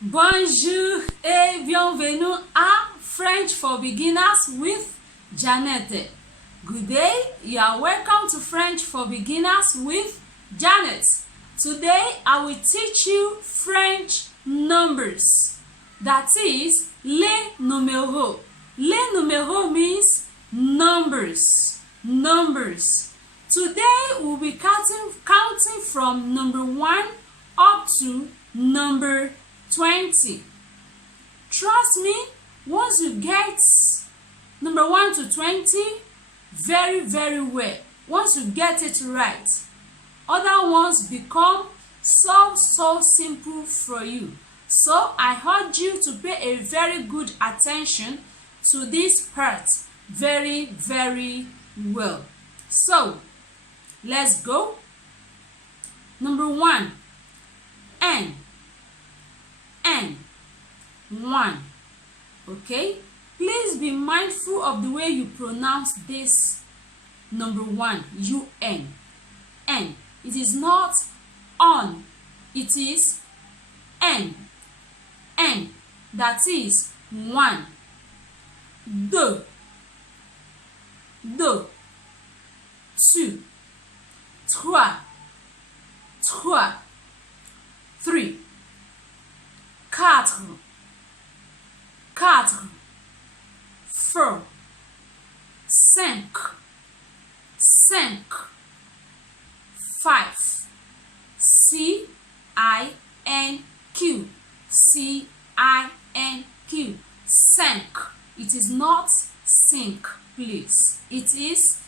Bonjour et bienvenue à French for Beginners with Janet. Good day, you are welcome to French for Beginners with Janet. Today I will teach you French numbers. That is, les numéros. Les numéros means numbers. Numbers. Today we'll be counting from number 1 up to number 20. Trust me, once you get number 1 to 20, very well. Once you get it right, other ones become so simple for you. So I urge you to pay a very good attention to this part very well. So let's go. Number 1, N. 1. Okay, please be mindful of the way you pronounce this number 1, UN. N. It is not on, it is N. N. That is 1. Deux. 2. 3. 3. 4. 4. 5. 5. C-I-N-Q. C-I-N-Q. 5. It is not sink, please. It is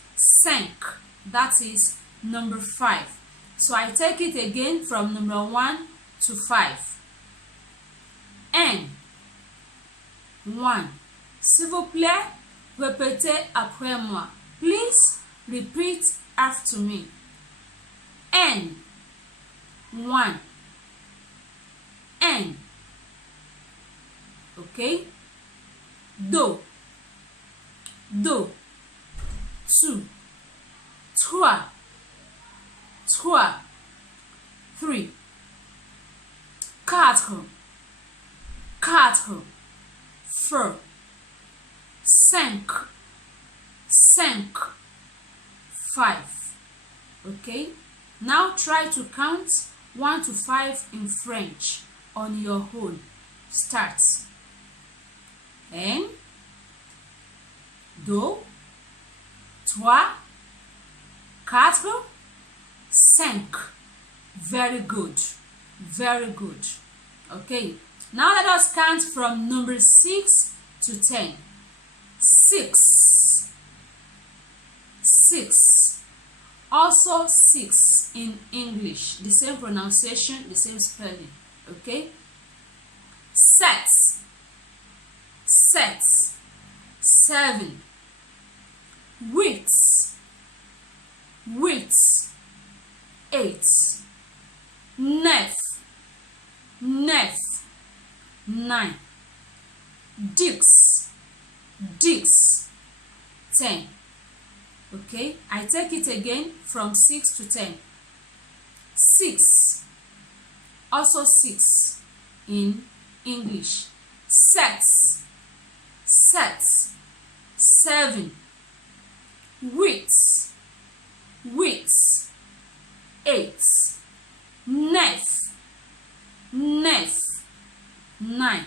5. That is number 5. So I take it again from number 1 to 5. N. 1. S'il vous plaît, répétez après moi. Please repeat after me. N. 1. N. Okay? 2. 2. 3. 3. 4. 4. 5. 5. Okay? Now try to count 1 to 5 in French on your own. Start. 1, 2, 3, 4, 5. Very good. Okay. Now let us count from number 6 to 10. 6. Also 6 in English. The same pronunciation, the same spelling. Okay? 7. 8. 9. 10. 10. Okay, I take it again from 6 to 10. 6. Also 6 in English. 7. 8. 8. 9. 9.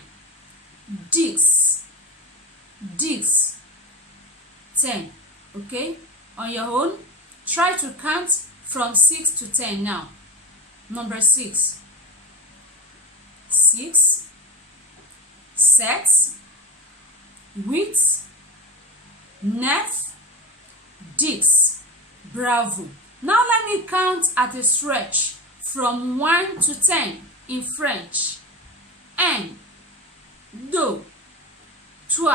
10. Okay, on your own, try to count from 6 to 10 now. Number 6. 6. 7. 8. 9. 10. Bravo. Now let me count at a stretch from 1 to 10 in French. 1, 2, 3,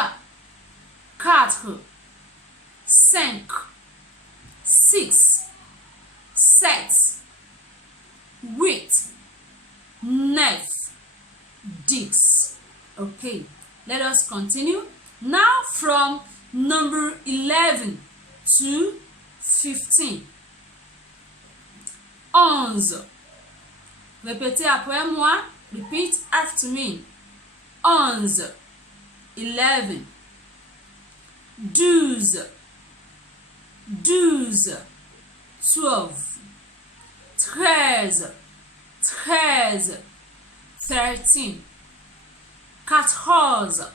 4, 5, 6, 7, 8, 9, 10. Okay, let us continue. Now from number 11 to 15. 11. Répétez après moi. Repeat after me. 11, 11. 12, 12. 12, 13, 13. 13, 14,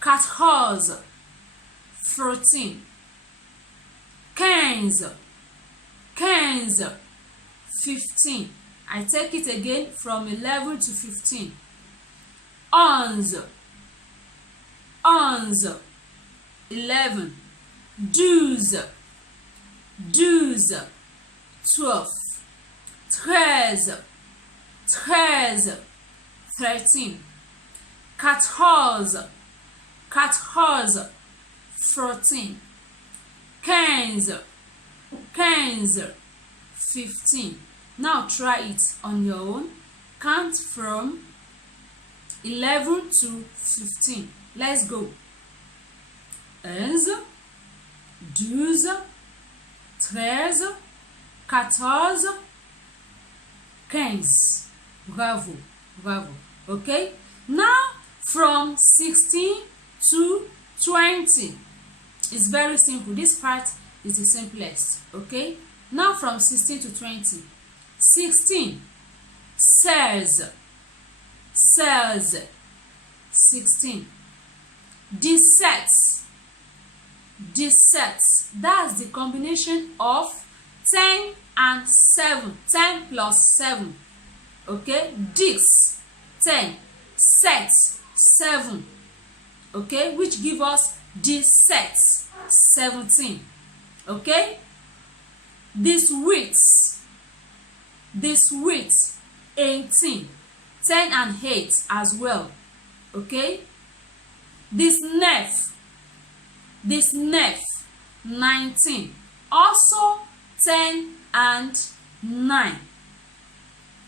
14. 14, 15, 15. 15. I take it again from 11 to 15. 11, 11. 11, 12, 12. 12, 13, 13. 13, 14, 14. 14, 15, 15. 15. Now try it on your own. Count from 11 to 15. Let's go. 11, 12, 13, 14, 15. Bravo, bravo. Okay? Now from 16 to 20. It's very simple. This part is the simplest. Okay? Now from 16 to 20. 16, says, 16. Dissects, that's the combination of 10 and 7. 10 plus 7. Okay? Dix, 10. Sets, 7. Okay? Which give us dissects, 17. Okay? This width, 18. 10 and 8 as well. Okay? This nerve, 19. Also 10 and 9.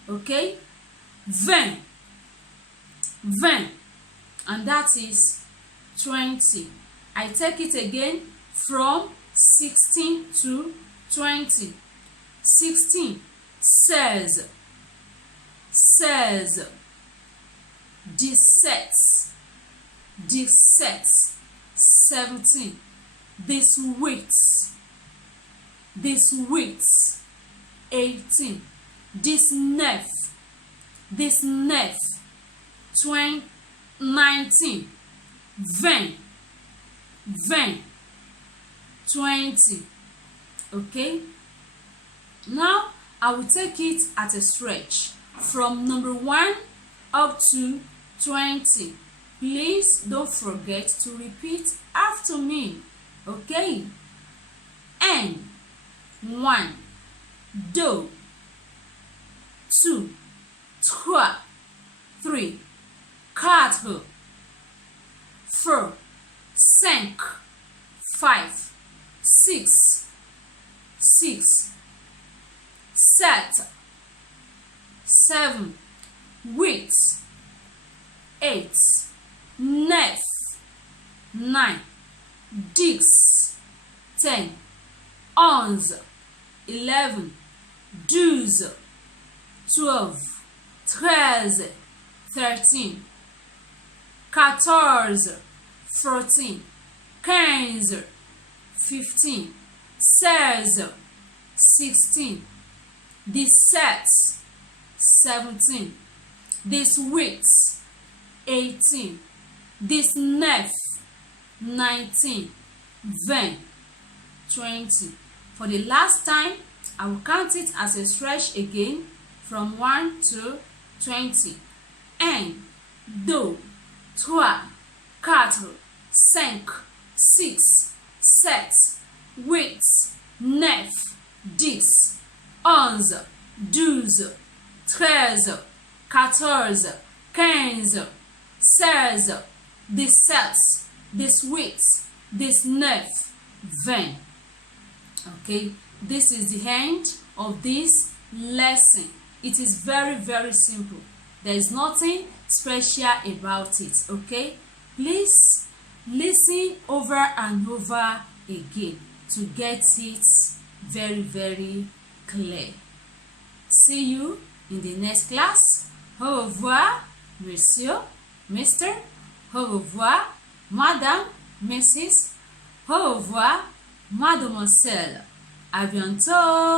Okay? 20, and that is 20. I take it again from 16 to 20. 16, says, dissects, 17. This width, 18. This nerve, 19. 20, 20. Okay? Now I will take it at a stretch from number 1 up to 20. Please don't forget to repeat after me. Okay? N, 1, 2, 2, 3, 4, 4, 5, 6, 7, 8, 9, 10, 11, 12, 13, 13, 14, 15, 16. This sets, 17. This width, 18. This nerve, 19. 20. For the last time, I will count it as a stretch again from 1 to 20. 1, 2, 3, 4, 5, 6, 7, 8, 9, 10, 11, 12, 13, 14, 15, 16, 17, 18, 19, 20. Okay, this is the end of this lesson. It is very, very simple. There is nothing special about it. Okay, please listen over and over again to get it very, very clear. See you in the next class. Au revoir, monsieur, Mr. Au revoir, madame, Mrs. Au revoir, mademoiselle. À bientôt!